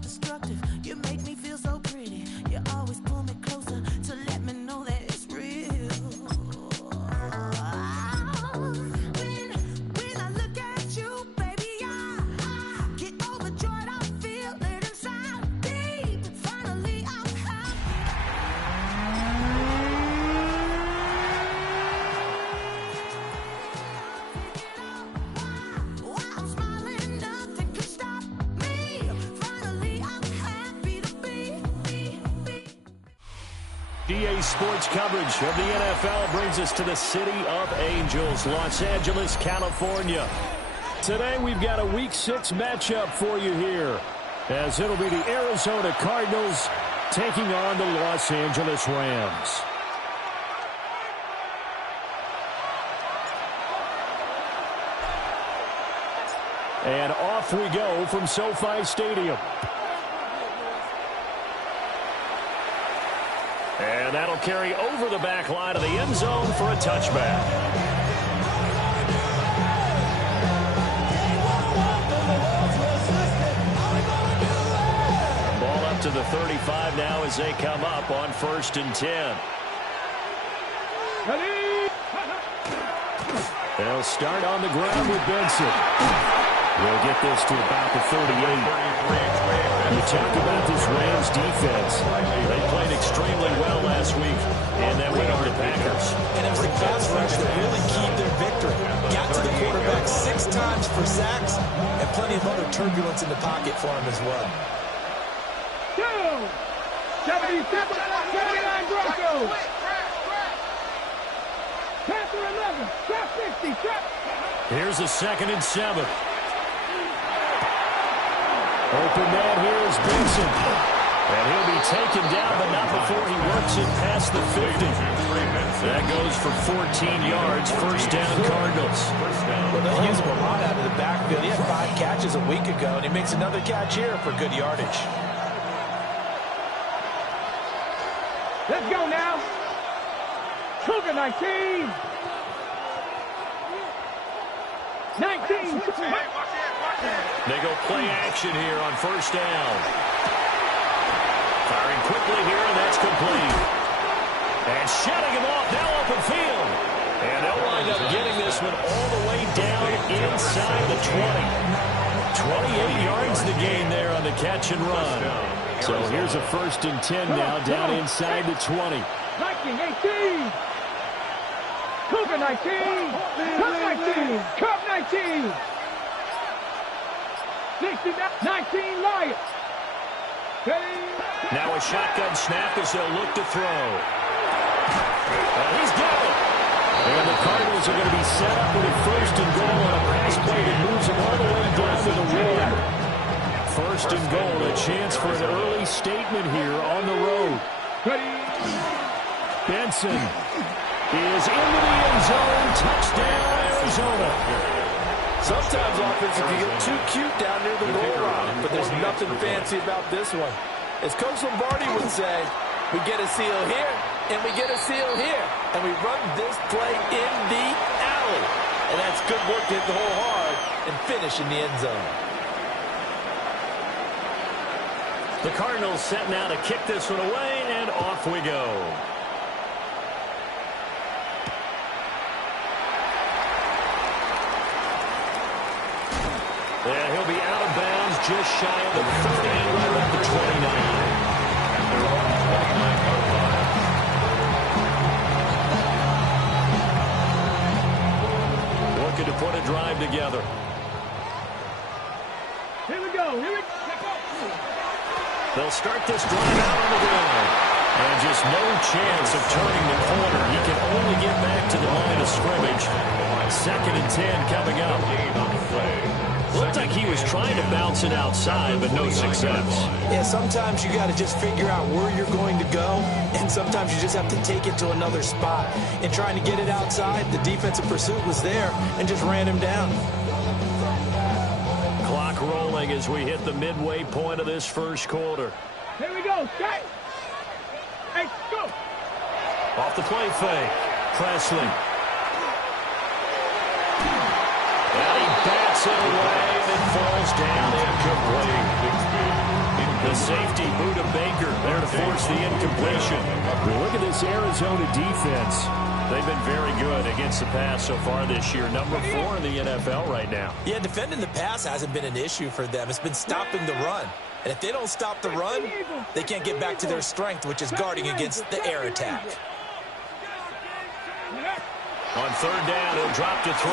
self-destructive. You make me feel so pretty. You always pull me closer to let me know that it's real. When I look at you, baby, I get overjoyed. I feel it inside deep. Finally, I'm happy. Why I'm smiling, nothing can stop me. Finally, I'm happy to be. EA Sports coverage of the NFL brings us to the City of Angels, Los Angeles, California. Today we've got a Week 6 matchup for you here, as it'll be the Arizona Cardinals taking on the Los Angeles Rams. And off we go from SoFi Stadium. And that'll carry over the back line of the end zone for a touchback. Ball up to the 35 now as they come up on 1st and 10. They'll start on the ground with Benson. We'll get this to about the 38. You talk about this Rams defense. They played extremely well last week, and that win over the Packers. And it was the pass rush that really keyed their victory. Got to the quarterback 6 times for sacks, and plenty of other turbulence in the pocket for him as well. 77, 79 Broncos. Panther 11, trap 50, trap. Here's a 2nd and 7. Open man here is Benson. And he'll be taken down, but not before he works it past the 50. That goes for 14 yards. 1st down, Cardinals. Well, they'll use him a lot out of the backfield. He had 5 catches a week ago, and he makes another catch here for good yardage. Let's go now. Cougar 19. 19. They go play action here on 1st down. Firing quickly here, and that's complete. And shutting him off, now open field. And they'll wind up getting this one all the way down inside the 20. 28 yards the gain there on the catch and run. So here's a 1st and 10 now, down inside the 20. 19, 18. Cougar 19. Cup 19. Cup 19. 19 Lions. Now a shotgun snap as they'll look to throw. And he's got it. And the Cardinals are going to be set up with a 1st and goal on a pass play that moves them all the way down to the 1. 1st and goal, a chance for an early statement here on the road. Benson is into the end zone. Touchdown, Arizona. Sometimes offenses can get too cute down near the goal line, but there's nothing fancy about this one. As Coach Lombardi would say, we get a seal here, and we get a seal here, and we run this play in the alley. And that's good work to hit the hole hard and finish in the end zone. The Cardinals set now to kick this one away, and off we go. And he'll be out of bounds just shy of the 30, right at the 29. Looking to put a drive together. Here we go. Here we go. They'll start this drive out on the ground. And just no chance of turning the corner. He can only get back to the line of scrimmage. 2nd and 10 coming up. Looked like he was trying to bounce it outside, but no success. Yeah, sometimes you got to just figure out where you're going to go, and sometimes you just have to take it to another spot. And trying to get it outside, the defensive pursuit was there and just ran him down. Clock rolling as we hit the midway point of this 1st quarter. Here we go. Stay. Hey, go. Off the play fake. Presley. And he bats it away and falls down incomplete. The safety, Buda Baker, there to force the incompletion. Well, look at this Arizona defense. They've been very good against the pass so far this year. Number 4 in the NFL right now. Yeah, defending the pass hasn't been an issue for them. It's been stopping the run. And if they don't stop the run, they can't get back to their strength, which is guarding against the air attack. On third down, he'll drop to throw.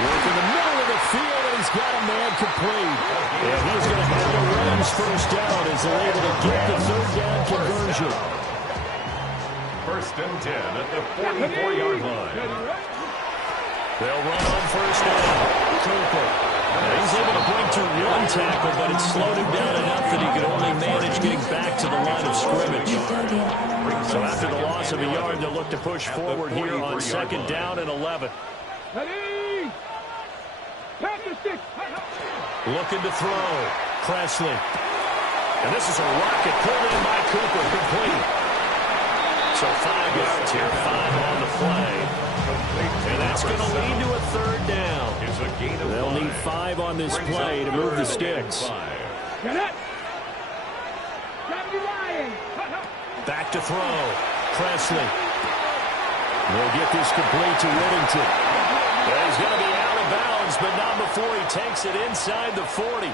Work in the middle of the field, and he's got a man complete. And he's going to have the Rams first down as they're able to get the third down conversion. First and 10 at the 44-yard line. They'll run on first down. Cooper. He's able to break to one tackle, but it slowed him down enough that he could only manage getting back to the line of scrimmage. So after the loss of a yard, they'll look to push forward here on second down and 11. Looking to throw. Presley. And this is a rocket pulled in by Cooper, complete. So 5 yards here, 5 on the play. And that's going to lead to a third down. They'll need 5 on this play to move the sticks. Back to throw. Presley. They'll get this complete to Whittington. Well, he's going to be out of bounds, but not before he takes it inside the 40.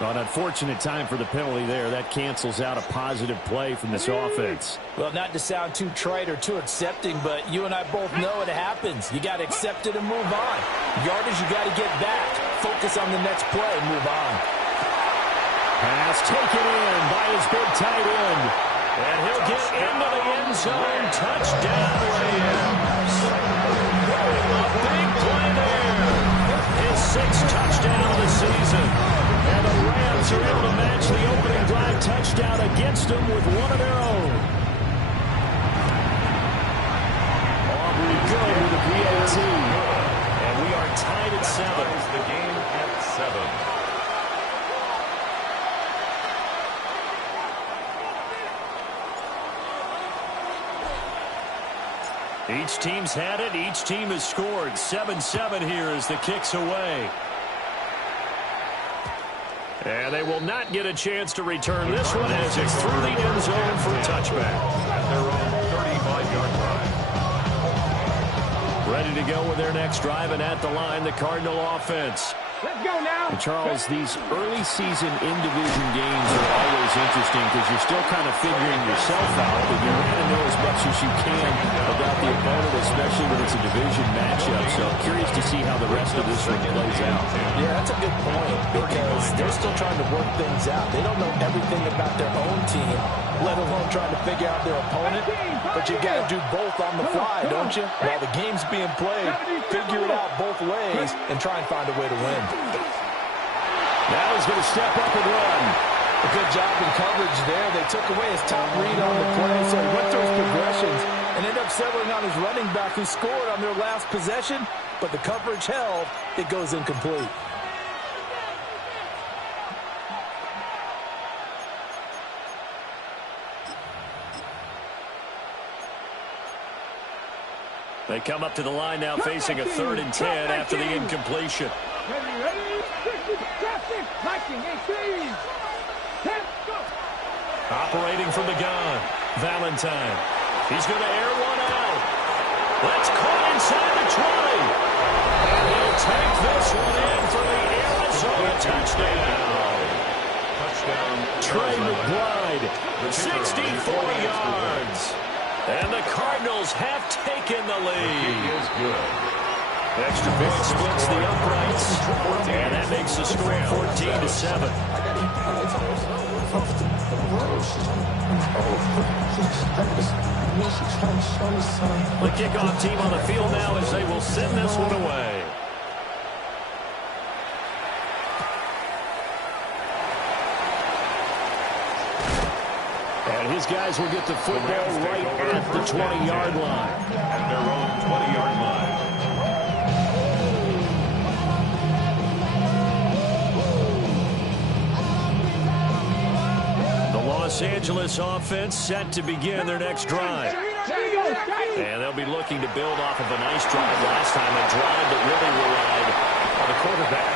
An unfortunate time for the penalty there. That cancels out a positive play from this offense. Well, not to sound too trite or too accepting, but you and I both know it happens. You got to accept it and move on. Yardage, you got to get back. Focus on the next play, move on. Pass taken in by his big tight end. And he'll get into the end zone. Touchdown, Rams. A big play there. His 6th touchdown of the season. And the Rams are able to match the opening drive touchdown against them with one of their own. Aubrey good with a PAT. And we are tied at 7. The game at 7. Each team's had it. Each team has scored. 7-7 here as the kick's away. And they will not get a chance to return this one as it's through the end zone for a touchback. At their own 35-yard line. Ready to go with their next drive, and at the line, the Cardinal offense. Let's go now. And Charles, these early season in-division games are always interesting because you're still kind of figuring yourself out, but you want to know as much as you can about the opponent, especially when it's a division matchup. So I'm curious to see how the rest of this one plays out. Yeah, that's a good point because they're still trying to work things out. They don't know everything about their own team, let alone trying to figure out their opponent. But you got to do both on the fly, don't you? While the game's being played, figure it out both ways and try and find a way to win. Now he's going to step up and run. A good job in coverage there. They took away his top read on the play, so he went through his progressions and ended up settling on his running back who scored on their last possession, but the coverage held. It goes incomplete. They come up to the line now facing a 3rd and 10 after the incompletion. Ready? Marching, 18. 10, go. Operating from the gun, Valentine. He's going to air one out. That's caught inside the 20. And he'll take this one in for the Arizona touchdown. Trey McBride, 64 yards. And the Cardinals have taken the lead. Extra point splits the uprights, and that makes the score 14-7. The kickoff team on the field now as they will send this one away. And his guys will get the football right at the 20-yard line. At their own 20-yard line. Los Angeles offense set to begin their next drive. And they'll be looking to build off of a nice drive last time, a drive that really relied on the quarterback.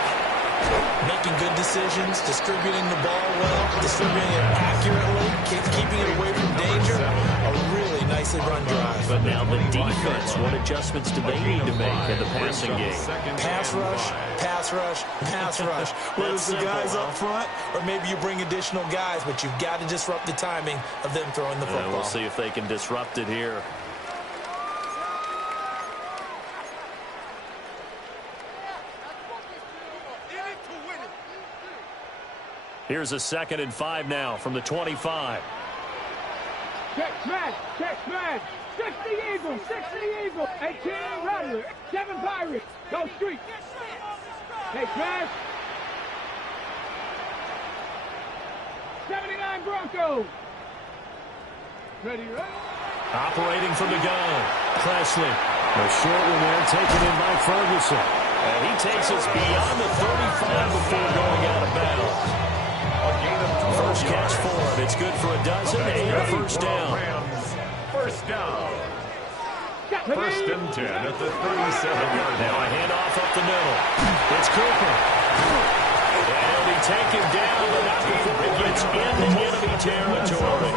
Make making good decisions, distributing the ball well, distributing it accurately, keeping it away from danger. A really nicely run drive. But now the defense, what adjustments do they need to make in the passing game? Pass rush, pass rush, pass rush. Whether it's the guys up front or maybe you bring additional guys, but you've got to disrupt the timing of them throwing the football. We'll see if they can disrupt it here. Here's a 2nd and 5 now from the 25. Check smash, check smash. 6 the Eagles, 6 the Eagles. 18 Rattler, 7 Pirates. Go Street. Check smash. 79 Broncos. Ready, ready. Operating from the gun. Presley. A short one there taken in by Ferguson. And he takes us beyond the 35 before going out of bounds. First catch for him. It's good for a dozen and a first down. First down. First and 10 at the 37-yard line. Now a handoff up the middle. It's Cooper. And he'll be taken down, but not before he gets into enemy territory.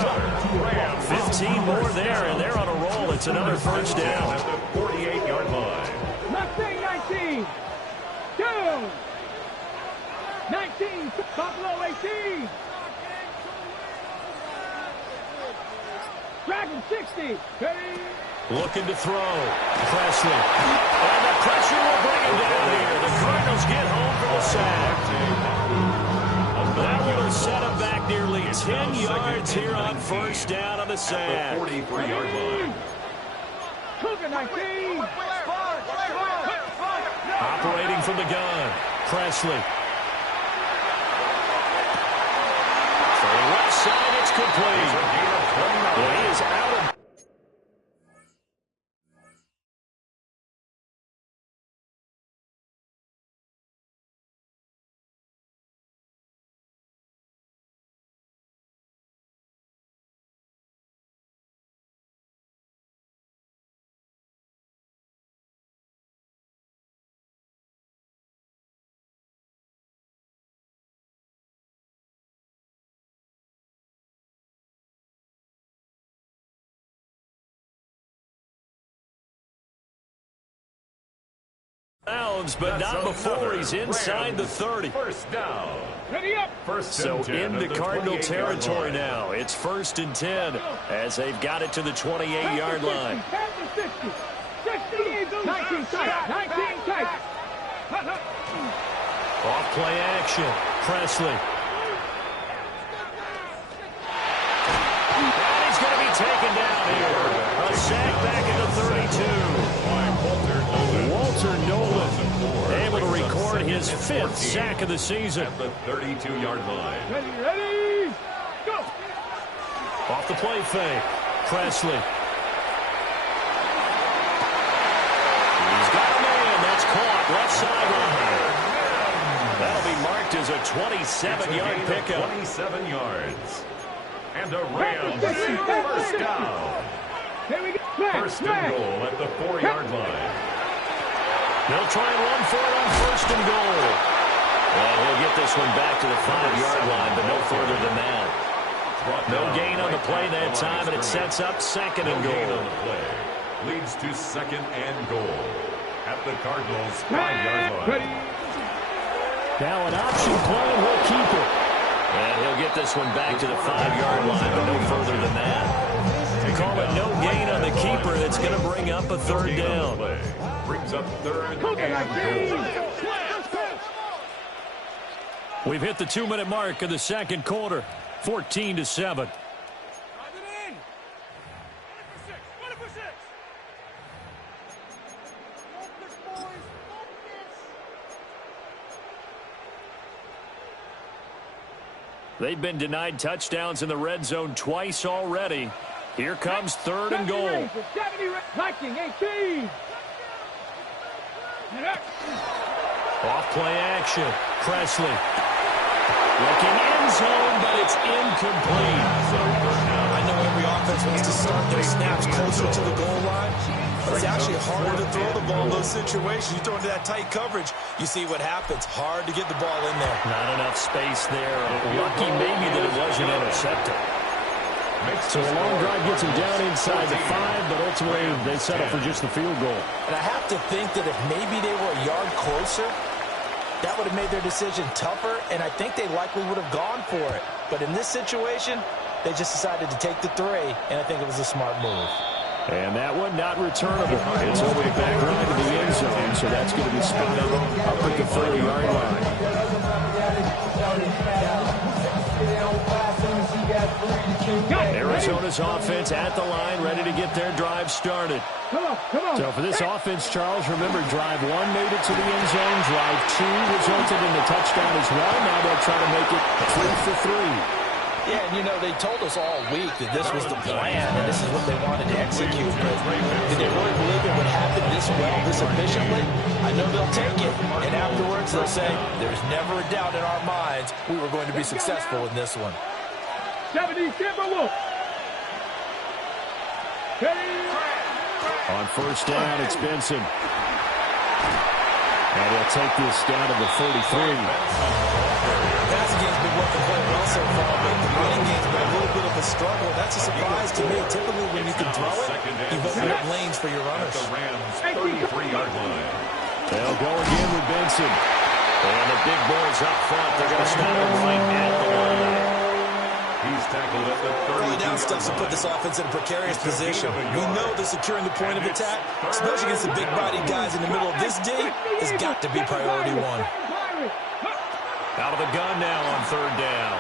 15 more there, and they're on a roll. It's another first down. At the 48-yard line. Mustang 19. Down. 19. Buffalo 18. Dragon 60. Ready. Looking to throw. Presley. And the pressure will bring him down here. The Cardinals get home for the sack. That will have set him back nearly 10 yards here on first down on the sack. 43-yard line. Cougar 19. Operating from the gun. Presley. For the left side, it's complete. Well, he is out of... but not before he's inside the 30. First down. Ready up. So into Cardinal territory now. It's 1st and 10 as they've got it to the 28-yard line. 60 Eagles. 19 tight. 19 tight. Off play action. Presley. And he's going to be taken down here. A sack back into 32. Walter Nolan able to record his 5th sack of the season. At the 32-yard line. Ready, ready, go! Off the play fake. Presley. He's got a man. That's caught. Left sideline. That'll be marked as a 27-yard pickup. 27 yards. And a Rams first down. Here we go. Smash, First and goal at the 4-yard line. They'll try and run for it on 1st and goal. And he'll get this one back to the 5-yard line, but no further than that. No gain on the play that time, and it sets up 2nd and goal. On the play leads to 2nd and goal at the Cardinals' 5-yard line. Now an option play, and we'll keep it. And he'll get this one back to the 5-yard line, but no further than that. Call it no gain on the keeper. That's going to bring up a 3rd down. Brings up 3rd and goal. We've hit the 2-minute mark of the 2nd quarter. 14-7. They've been denied touchdowns in the red zone twice already. Here comes 3rd and goal. 19, 18. Off play action. Presley. Looking end zone, but it's incomplete. I know every offense wants to start their snaps closer to the goal line. It's actually harder to throw the ball in those situations. You throw into that tight coverage, you see what happens. Hard to get the ball in there. Not enough space there. Lucky maybe that it wasn't intercepted. So a long drive gets him down inside the 5, but ultimately they settle for just the field goal. And I have to think that if maybe they were a yard closer, that would have made their decision tougher, and I think they likely would have gone for it. But in this situation, they just decided to take the 3, and I think it was a smart move. And that one not returnable. It's all the way back right to the end zone, so that's going to be spotted up at the 30-yard line. Arizona's offense at the line, ready to get their drive started. Come on. So for this offense, Charles, remember, drive 1 made it to the end zone. Drive 2 resulted in the touchdown as well. Now they'll try to make it 3 for 3. Yeah, and you know, they told us all week that this was the plan and this is what they wanted to execute. But did they really believe it would happen this well, this efficiently? I know they'll take it. And afterwards, they'll say, there's never a doubt in our minds we were going to be successful in this one. 70, Timberwolves. On first down, it's Benson. And he'll take this down to the 33. Passing game's been working quite well so far, but the running game's been a little bit of a struggle. That's a surprise to me. Typically, when you can throw it, you've opened up lanes for your runners. The Rams 33-yard line. They'll go again with Benson. And the big boys up front. They're going to stop him right at the line. He's tackled at the 30. Early down stuffs to put this offense in a precarious position. We know that securing the point of attack, especially against the big-bodied guys in the middle of this D, has got to be priority 1. Out of the gun now on third down.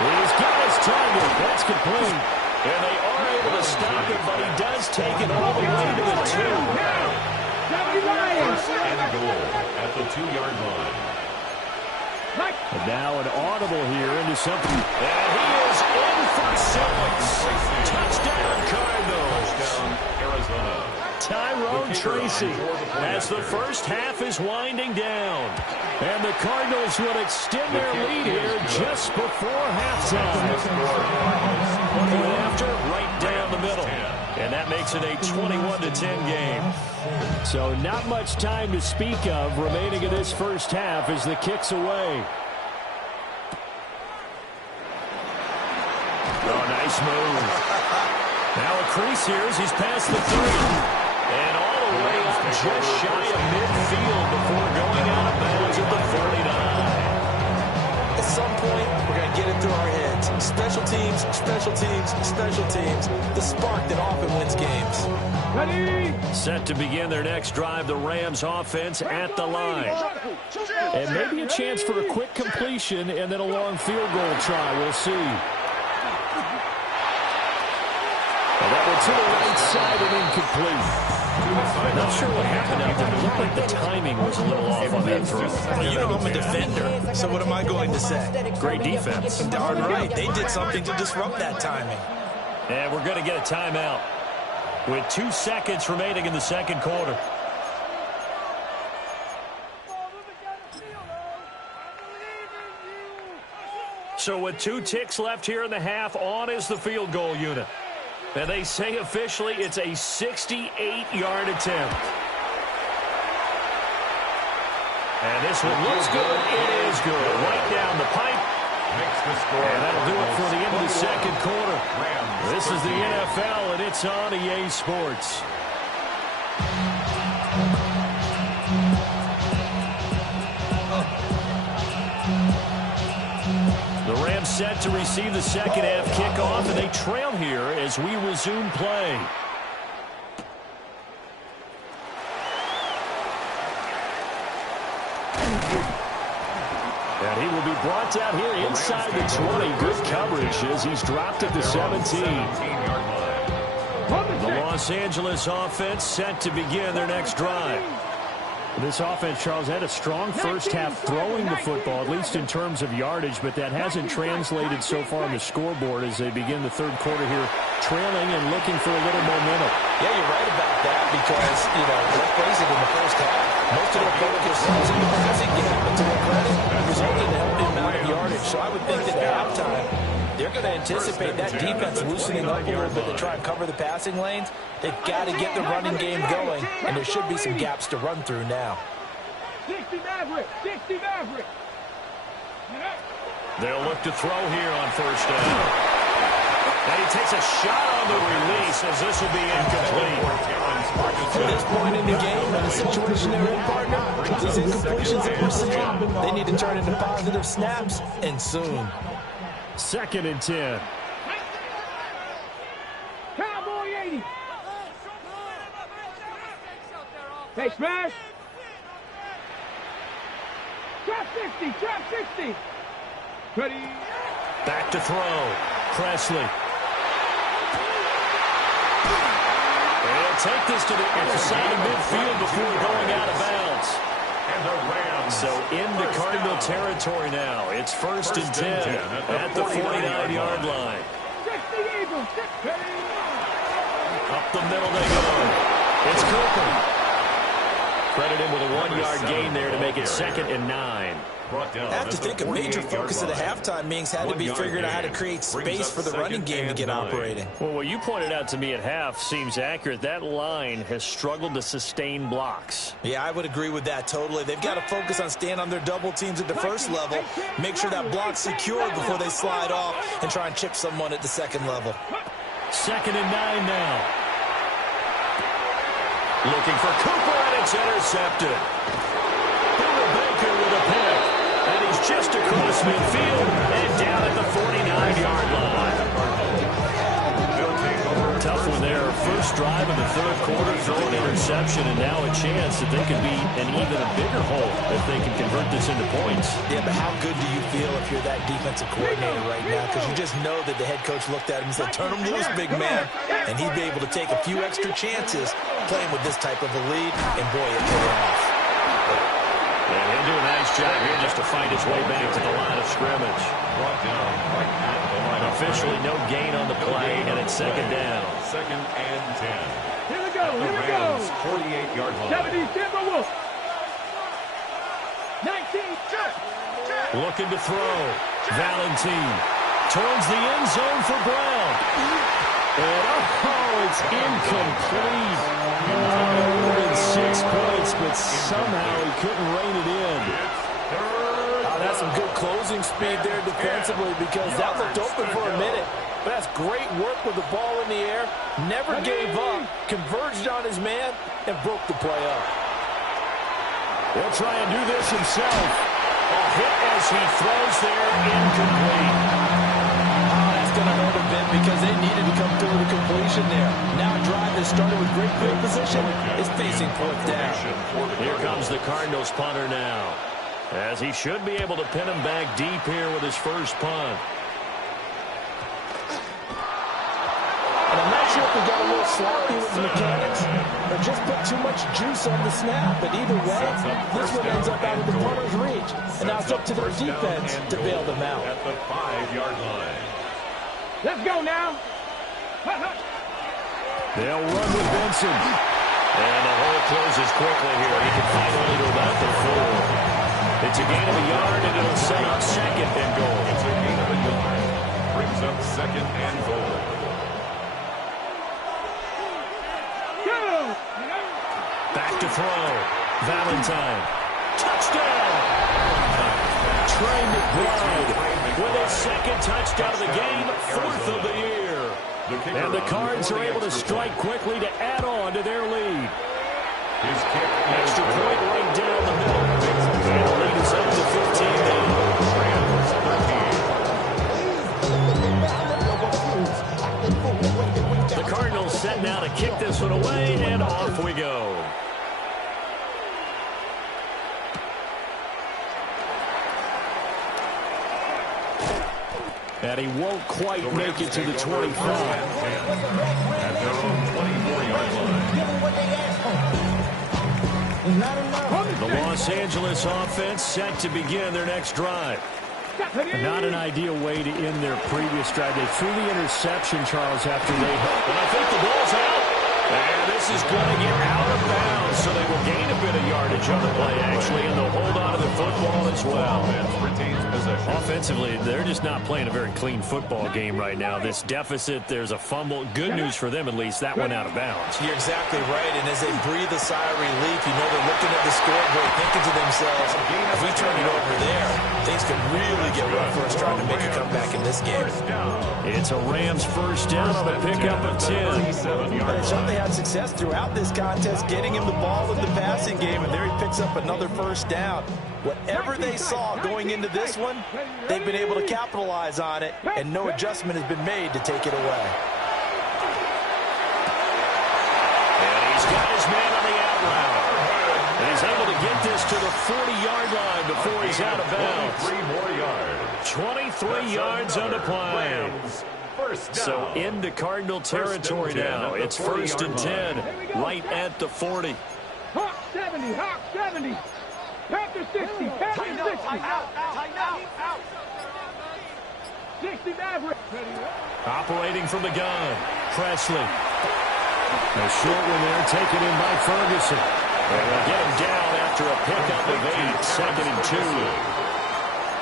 He's got his target. That's complete. And they are able to stop him, but he does take it all the way to the 2. First and goal at the 2-yard line. And now an audible here into something. And he is in for 6. Touchdown, Cardinals. Touchdown, Arizona. Tyrone Tracy as the first half is winding down. And the Cardinals would extend their lead here just before halftime. Point after, right down the middle. And that makes it a 21-10 game. So not much time to speak of remaining in this first half as the kick's away. Oh, nice move. Now a crease here as he's past the 3. And all the way up just shy of midfield before going out of bounds at the 49. At some point, we're going to get it through our heads. Special teams, special teams, special teams. The spark that often wins games. Ready? Set to begin their next drive, the Rams offense at the line. And maybe a chance for a quick completion and then a long field goal try. We'll see. And that one to the right side and incomplete. Not sure what happened out there, but it looked like the timing was a little off on that throw. Well, you know I'm a defender, so what am I going to say? Great defense. Darn right. They did something to disrupt that timing. And we're going to get a timeout with 2 seconds remaining in the second quarter. So with 2 ticks left here in the half, on is the field goal unit. And they say officially it's a 68-yard attempt. And this one looks good. It is good. Right down the pipe. Makes the score. And that'll do it for the end of the second quarter. This is the NFL, and it's on EA Sports. The Rams set to receive the second half kickoff, and they trail here as we resume play. And he will be brought down here inside the 20. Good coverage as he's dropped at the 17. The Los Angeles offense set to begin their next drive. This offense, Charles, had a strong first half throwing the football, at least in terms of yardage, but that hasn't translated so far on the scoreboard as they begin the third quarter here, trailing and looking for a little momentum. Yeah, you're right about that because, you know, let's face it, in the first half, most of their focus was in the passing game, but to their credit, it resulted in a healthy amount of yardage. So I would think that at halftime, they're going to anticipate that defense loosening up a little bit to try and cover the passing lanes. They've got to get the running game going, and there should be some gaps to run through now. 60 Maverick, 60 Maverick. They'll look to throw here on first down. And he takes a shot on the release as this will be incomplete. At this point in the game, in the situation they're in, partner, these incompletions that we're seeing, they need to turn into positive snaps, and soon. 2nd and 10. Cowboy 80. Hey, smash. Trap 60, trap 60. Ready. Back to throw. Presley. And he'll take this to the inner side of midfield before going out of bounds. And the Rams. So into Cardinal territory now. It's 1st and 10 at the 49-yard line. 60 Eagles, 60. Up the middle they go. It's Cooper. Credit him with a 1-yard gain there to make it 2nd and 9. Brought down I have to at the think a major 48-yard focus of the line. halftime meetings had to be 1 yard figuring out how to gain. create Brings space up for the running 2nd game to and get 9. operating. Well, what you pointed out to me at half seems accurate. That line has struggled to sustain blocks. Yeah, I would agree with that totally. They've got to focus on staying on their double teams at the first level, make sure that block's secure before they slide off, and try and chip someone at the second level. 2nd and 9 now. Looking for Cooper, and it's intercepted. Baker with a pick. And he's just across midfield and down at the 49-yard line. Tough one there. First drive of the 3rd quarter, throw an interception, and now a chance that they could be an even a bigger hole if they can convert this into points. Yeah, but how good do you feel if you're that defensive coordinator right now? Because you just know that the head coach looked at him and said, turn him loose, big man. And he'd be able to take a few extra chances playing with this type of a lead, and boy, it paid off. And he'll do a nice job here just to find his way back to the line of scrimmage. Brought down right at the line of Officially no gain on the play, and it's 2nd down. 2nd and 10. Here we go, The here we go. Rams 48-yard line. 70 Timberwolves. 19, check. Looking to throw. Valentine turns the end zone for Brown. And it's incomplete. More than 6 points, but somehow he couldn't rein it in. That's some good closing speed there defensively, because that looked open for a minute. But that's great work with the ball in the air. Never gave up, converged on his man, and broke the play up. He'll try and do this himself. A hit as he throws there, incomplete. That's going to hurt a bit because they needed to come through with a completion there. Now a drive that started with great field position is facing 4th down. Here comes the Cardinals punter now, as he should be able to pin him back deep here with his first punt. And I'm not sure if he got a little sloppy with the mechanics or just put too much juice on the snap. But either way, this one ends up out of the punter's reach. And now it's up to their defense to bail them out. At the 5-yard line. Let's go now. They'll run with Benson. And the hole closes quickly here. He can find only to about the 4. It's a gain of a yard, and it'll set up 2nd and goal. It's a gain of a yard. Brings up 2nd and goal. Go. Back to throw. Valentine. Touchdown. Trey McBride with his 2nd touchdown of the game, 4th of the year. And the Cards are able to strike quickly to add on to their lead. His kick Extra point right down the middle. And the lead is up to 15 now. The Cardinals set now to kick this one away, and off we go. And he won't quite make it to the 25. At their own 24-yard line. The Los Angeles offense set to begin their next drive. Not an ideal way to end their previous drive. They threw the interception, Charles, after they... And I think the ball's out. And this is going to get out of bounds, so they will gain a bit of yardage on the play, actually, and they'll hold on to the football as well. Retains possession. Offensively, they're just not playing a very clean football game right now. This deficit, there's a fumble. Good news for them, at least. That went out of bounds. You're exactly right, and as they breathe a sigh of relief, you know they're looking at the scoreboard, thinking to themselves, if we turn it over there, things could really get rough for us trying to make a comeback in this game. It's a Rams first down on the pickup of 10. But Sean, they had success throughout this contest, getting him the ball in the passing game, and there he picks up another first down. Whatever they saw going into this one, they've been able to capitalize on it, and no adjustment has been made to take it away. And he's got his man on the out route. And he's able to get this to the 40-yard line before he's out of bounds. 3 more yards. 23 yards on the play. So into Cardinal territory now. It's first and 10, right at the 40. Hawk 70, Hawk 70. Panther 60, Panther 60. Out. 60 Maverick. Operating from the gun, Presley. A short one there, taken in by Ferguson. And they'll get him down after a pickup of 8, second and 2.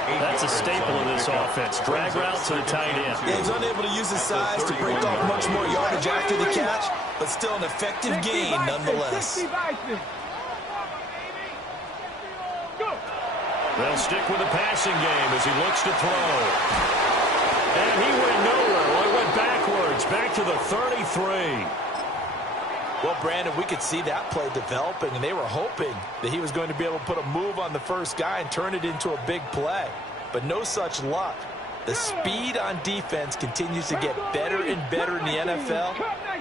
That's a staple of this offense. Drag route to the tight end. Yeah, he's unable to use his size to break off much more yardage after the catch, but still an effective gain nonetheless. They'll stick with the passing game as he looks to throw. And he went nowhere. Well, he went backwards, back to the 33. Well, Brandon, we could see that play developing, and they were hoping that he was going to be able to put a move on the first guy and turn it into a big play. But no such luck. The speed on defense continues to get better and better in the NFL.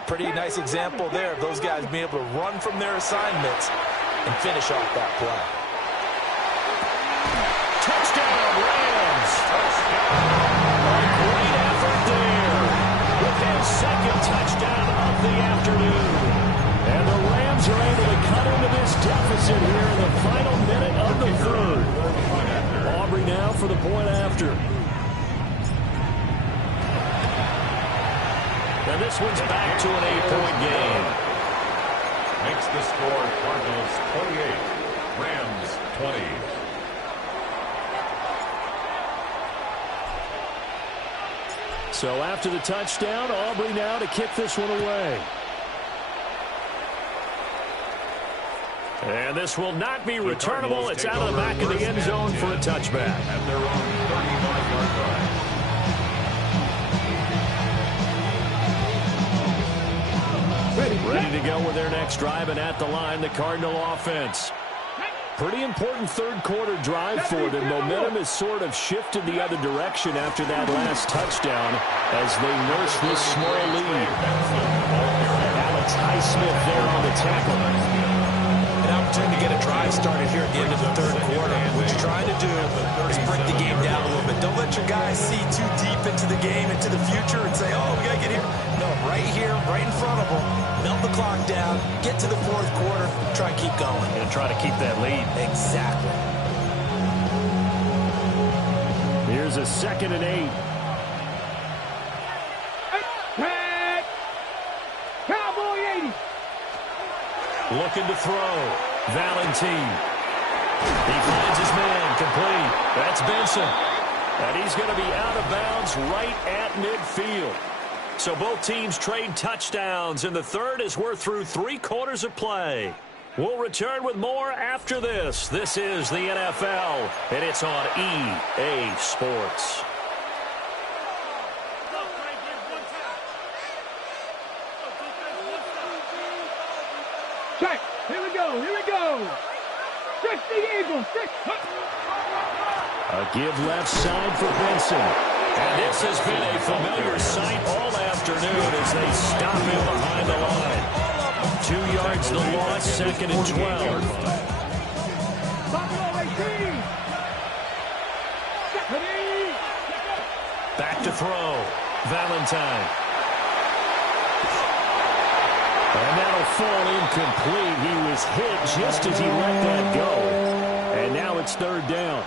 Pretty nice example there of those guys being able to run from their assignments and finish off that play. Touchdown, Rams. A great effort there with his second touchdown of the afternoon. And the Rams are able to cut into this deficit here in the final minute of the third. Aubrey now for the point after. And this one's back to an 8-point game. Makes the score Cardinals 28, Rams 20. So after the touchdown, Aubrey now to kick this one away. And this will not be returnable. It's out of the back of the end zone for a touchback. At their own 35-yard line. Ready to go with their next drive, and at the line, the Cardinal offense. Pretty important third quarter drive for them. Momentum has sort of shifted the other direction after that last touchdown as they nurse this small lead. Alex Highsmith there on the tackle. An opportunity to get a drive started here at the end of the third quarter. What you're trying to do is break the game down a little bit. Don't let your guys see too deep into the game, into the future, and say, oh, we got to get here. No, right here, right in front of them. Melt the clock down, get to the fourth quarter, try and keep going. And try to keep that lead. Exactly. Here's a 2nd and 8. Tag. Cowboy 80. Looking to throw. Valentine. He finds his man. Complete. That's Benson. And he's going to be out of bounds right at midfield. So both teams trade touchdowns in the third as we're through 3 quarters of play. We'll return with more after this. This is the NFL, and it's on EA Sports. Check. Here we go. 60 Eagles. A give left side for Benson. And this has been a familiar sight all afternoon as they stop him behind the line. 2 yards the loss, 2nd and 12. Back to throw. Valentine. And that'll fall incomplete. He was hit just as he let that go. And now it's 3rd down.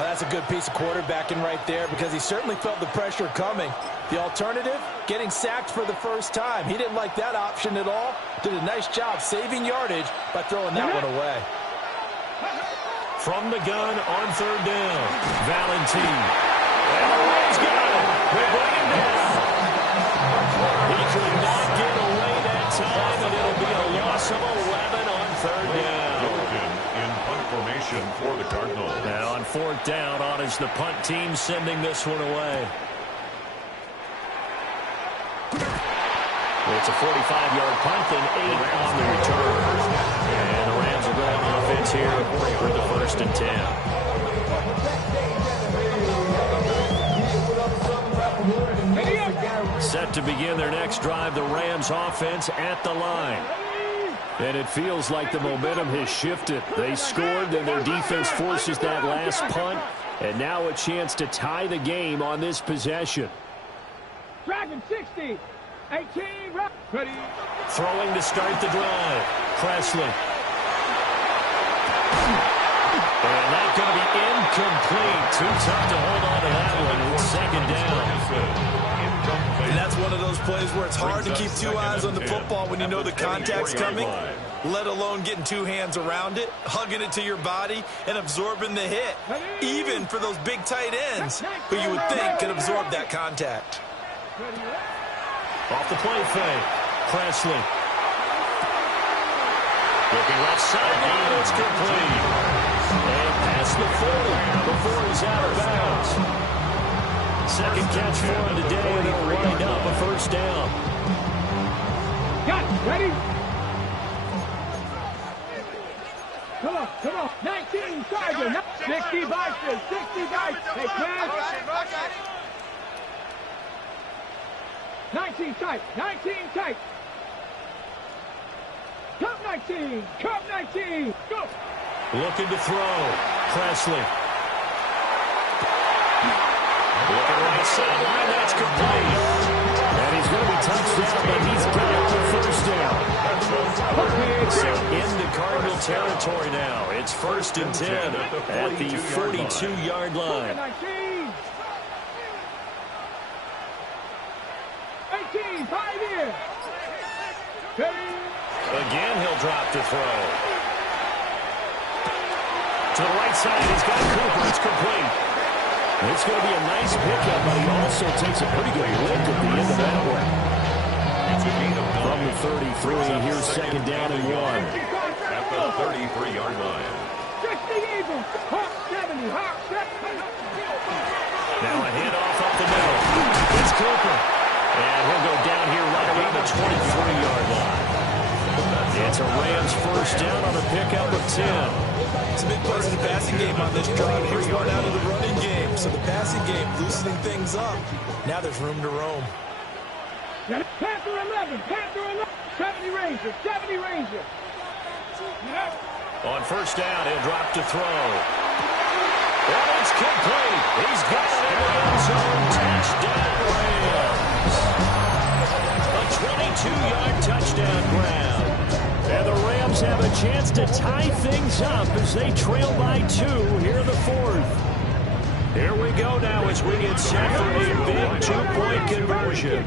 Well, that's a good piece of quarterbacking right there because he certainly felt the pressure coming. The alternative, getting sacked for the first time. He didn't like that option at all. Did a nice job saving yardage by throwing that one away. From the gun on third down, Valentine. And the Rams got it. They bring him down. He could not get away that time, and it'll be a loss of 11 on third down. In punt formation for the Cardinals. Now on fourth down, on is the punt team sending this one away. It's a 45-yard punt, then 8 on the return. And the Rams will go on offense here with the 1st and 10. Set to begin their next drive, the Rams offense at the line. And it feels like the momentum has shifted. They scored, then their defense forces that last punt. And now a chance to tie the game on this possession. Dragon 60. 18, ready. Throwing to start the drive. Presley. And that's going to be incomplete. Too tough to hold on to that one. It's 2nd down. And that's one of those plays where it's hard to keep two eyes on the football when you know the contact's coming, let alone getting two hands around it, hugging it to your body, and absorbing the hit, even for those big tight ends who you would think could absorb that contact. Off the play fake. Presley. Looking left sideline. It's complete. And past the 40 before he's out of bounds. Second catch for him today, and it'll wind up a 1st down. Got it. Ready? Come on. 19, Tiger. 60 Bison. 60 Bison. Hey, man. 19 tight. Cup 19. Go. Looking to throw. Presley. Looking right sideline. That's complete. And he's going to be touchdown, but he's got the 1st down. So into Cardinal territory now. It's 1st and 10 at the 42-yard line. 18, 5 here. Again, he'll drop to throw. To the right side, he's got Cooper. It's complete. It's going to be a nice pickup, but he also takes a pretty good lick at the end of that one. From the 33, here's 2nd down and 1. At the 33-yard line. 60 Eagles. Hawk 70. Now a handoff up the middle. It's Cooper. And he'll go down here right around the 23-yard line. It's a Rams 1st down on a pickup of 10. Some big plays in the passing game on this drive. Here's one out of the running game. So the passing game loosening things up. Now there's room to roam. Panther 11. 70 Ranger. On 1st down, he'll drop to throw. And it's complete. He's got it in the end zone. Touchdown, Rams. A 22-yard touchdown grab. And the Rams have a chance to tie things up as they trail by 2 here in the 4th. Here we go now as we get set for a big 2-point conversion.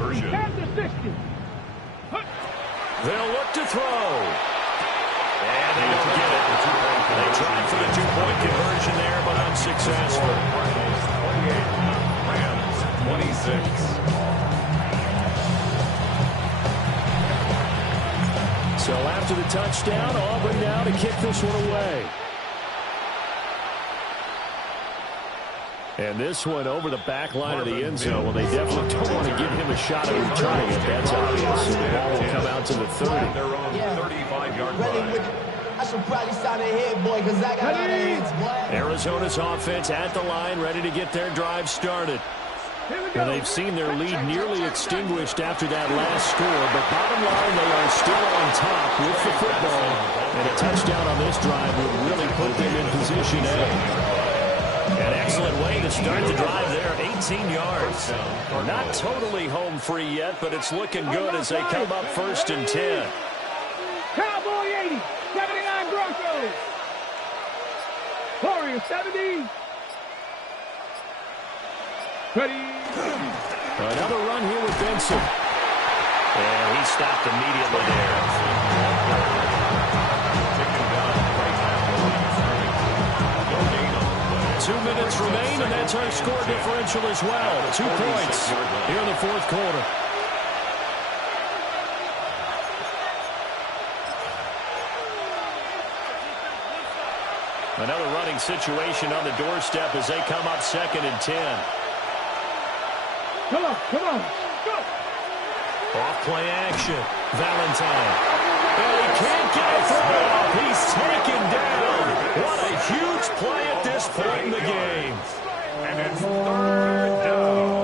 They'll look to throw. And they don't get it. They tried for the 2-point conversion there, but unsuccessful. Rams 26. So after the touchdown, Auburn now to kick this one away. And this one over the back line of the end zone. Well, they definitely don't want to give him a shot at returning it. That's obvious. The ball will come out to the 30. Their own 35-yard line. I should probably start ahead, boy, because I got all the hands, boy. Arizona's offense at the line, ready to get their drive started. And they've seen their lead nearly extinguished after that last score, but bottom line, they are still on top with the football. And a touchdown on this drive would really put them in position A. An excellent way to start the drive there, 18 yards. Not totally home free yet, but it's looking good as they come up 1st and 10. Cowboy 80, 79 Broncos. Warriors 70, Ready. Another run here with Benson. And he stopped immediately there. 2 minutes remain, and that's our score differential as well. 2 points here in the fourth quarter. Another running situation on the doorstep as they come up 2nd and 10. Come on, come on. Go. Off play action. Valentine. And he can't get a throw off. He's taken down. What a huge play at this point in the game. And it's 3rd down.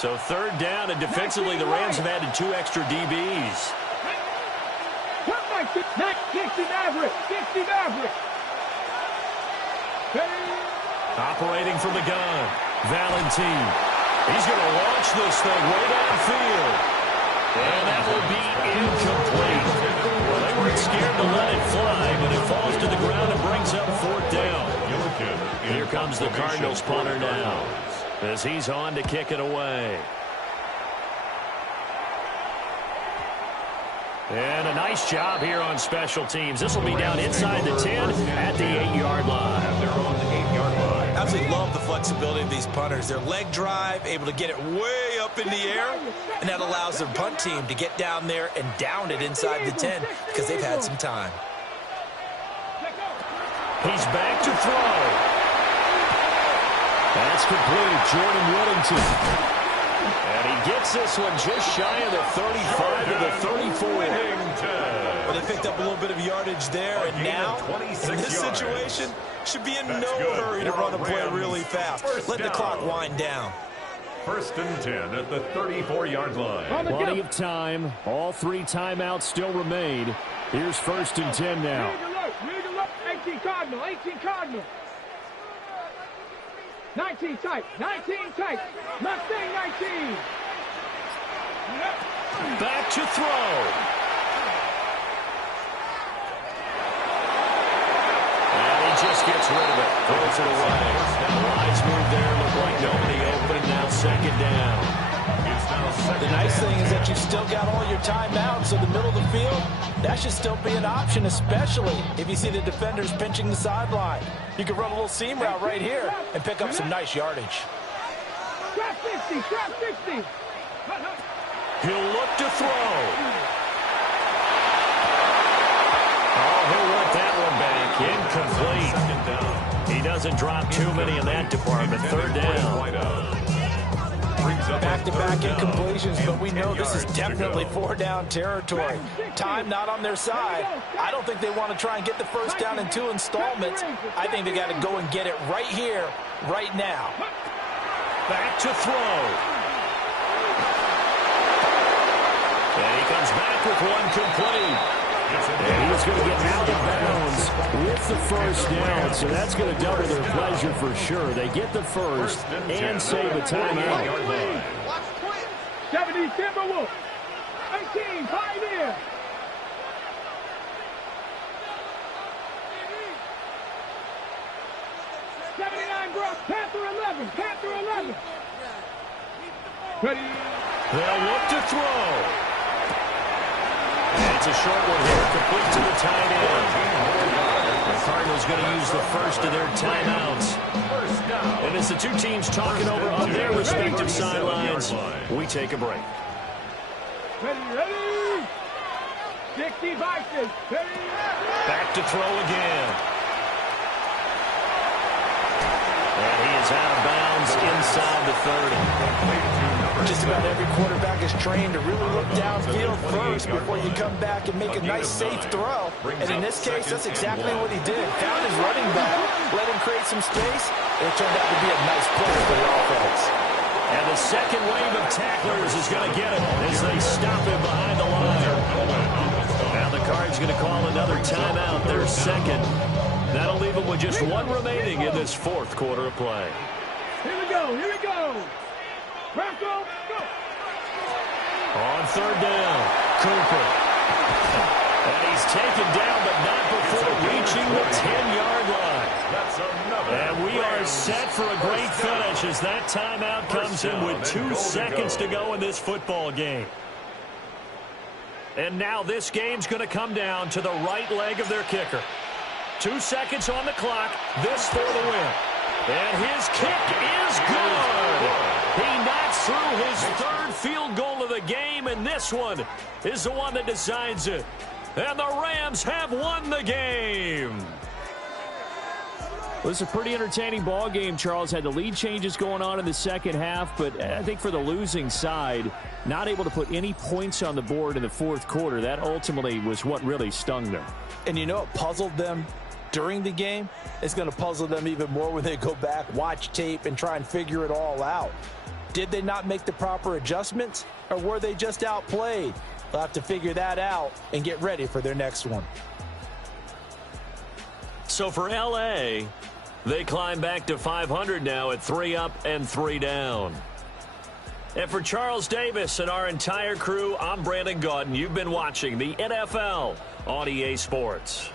So 3rd down, and defensively the Rams have added 2 extra DBs. Come back to 60 Maverick. 60 Maverick. Operating from the gun. Valentine. He's going to launch this thing way downfield. And that will be incomplete. Well, they weren't scared to let it fly, but it falls to the ground and brings up 4th down. Here comes the Cardinals punter now, as he's on to kick it away. And a nice job here on special teams. This will be down inside the 10 at the 8-yard line. They're on the 8-yard line. Absolutely love the flexibility of these punters. Their leg drive, able to get it way up in the air, and that allows their punt team to get down there and down it inside the 10 because they've had some time. He's back to throw. That's complete. Jordan Whittington. And he gets this one just shy of the 35 to the 34. Well, they picked up a little bit of yardage there, and now, in this situation, should be in no hurry to run a play really fast. Let the clock wind down. 1st and 10 at the 34-yard line. Plenty of time. All 3 timeouts still remain. Here's 1st and 10 now. Legal look. 18 Cardinal. 18 Cardinal. 19 tight. 19 tight. Mustang 19. Back to throw. And he just gets rid of it. Throws it away. The lines move there. Look like nobody open. And now 2nd down. The nice thing is that you've still got all your timeouts, so the middle of the field, that should still be an option, especially if you see the defenders pinching the sideline. You can run a little seam route right here and pick up some nice yardage. Trap 60. Trap 60. He'll look to throw. Oh, he'll let that one back. Incomplete. He doesn't drop too many in that department. 3rd down. Back-to-back incompletions, but we know this is definitely 4-down territory. Time not on their side. I don't think they want to try and get the 1st down in 2 installments. I think they got to go and get it right here, right now. Back to throw. And he comes back with one complete. And he was going to get out of bounds with the 1st down, so that's going to double their pleasure for sure. They get the 1st and save a timeout. 70 Timberwolf. 18 Pioneer. Panther 11. Panther 11. Ready. They'll look to throw. And it's a short one here, complete to the tight end. The Cardinals going to use the 1st of their timeouts. And as the 2 teams talking over on their respective sidelines, we take a break. Ready. 60 Vikings. Ready. Back to throw again. And he is out of bounds inside the 30. Just about every quarterback is trained to really look downfield first before you come back and make a nice, safe throw. And in this case, that's exactly what he did. Found his running back, let him create some space, and it turned out to be a nice play for the offense. And the second wave of tacklers is going to get him as they stop him behind the line. Now the Cards going to call another timeout, their 2nd. That'll leave them with just 1 remaining in this 4th quarter of play. Here we go. Here we go. Bronco, go. On third down, Cooper. And he's taken down, but not before reaching the 10-yard line. That's another. And we are set for a great finish as that timeout comes in with 2 seconds to go in this football game. And now this game's going to come down to the right leg of their kicker. 2 seconds on the clock. This for the win. And his kick is good. He knocks through his third field goal of the game, and this one is the one that decides it. And the Rams have won the game. Well, it's a pretty entertaining ball game, Charles. Had the lead changes going on in the second half, but I think for the losing side, not able to put any points on the board in the fourth quarter, that ultimately was what really stung them. And you know what puzzled them during the game? It's going to puzzle them even more when they go back, watch tape, and try and figure it all out. Did they not make the proper adjustments, or were they just outplayed? They'll have to figure that out and get ready for their next one. So for L.A., they climb back to 500 now at 3 up and 3 down. And for Charles Davis and our entire crew, I'm Brandon Gaudin. You've been watching the NFL on EA Sports.